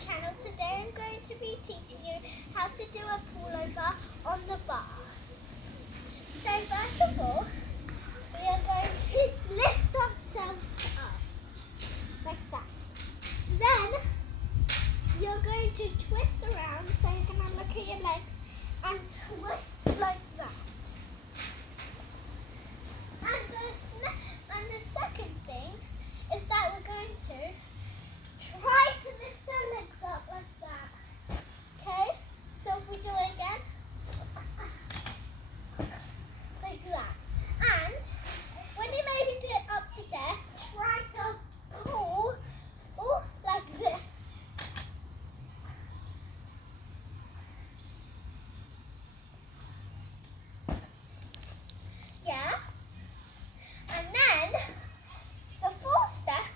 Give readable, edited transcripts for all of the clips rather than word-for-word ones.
channel. Today I'm going to be teaching you how to do a pullover on the bar. So first of all, we are going to lift ourselves up like that. Then you're going to twist around, so you're going to look at your legs and twist like that. And the second thing is that we're going to try to lift our legs up like that. Okay? So if we do it again, like that. And when you maybe do it up to there, try to pull like this. Yeah? And then the fourth step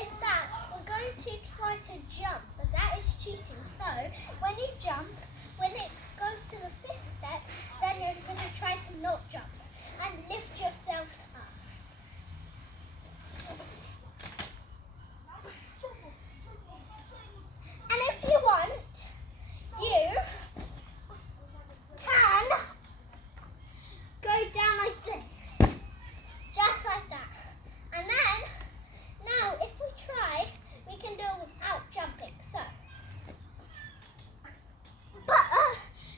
is that we're going to try to jump, but that is cheating. So when you jump, when it goes to the fifth step, then you're going to try to not jump and lift yourselves up. And if you want, you can go down like this, just like that. And then, now if we try, we can do it without jumping. So, but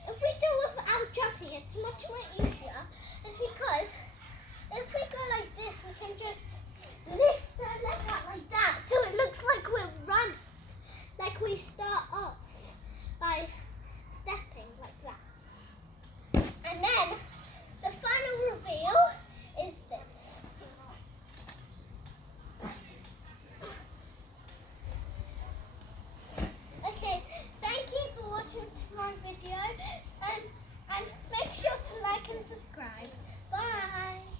if we do it without jumping, it's much more easier. It's because if we go like this, we can just lift our leg out like that. So it looks like we're running, like we start off by stepping like that. And then the final reveal is this. Okay, thank you for watching my video and make sure to like and subscribe. Bye!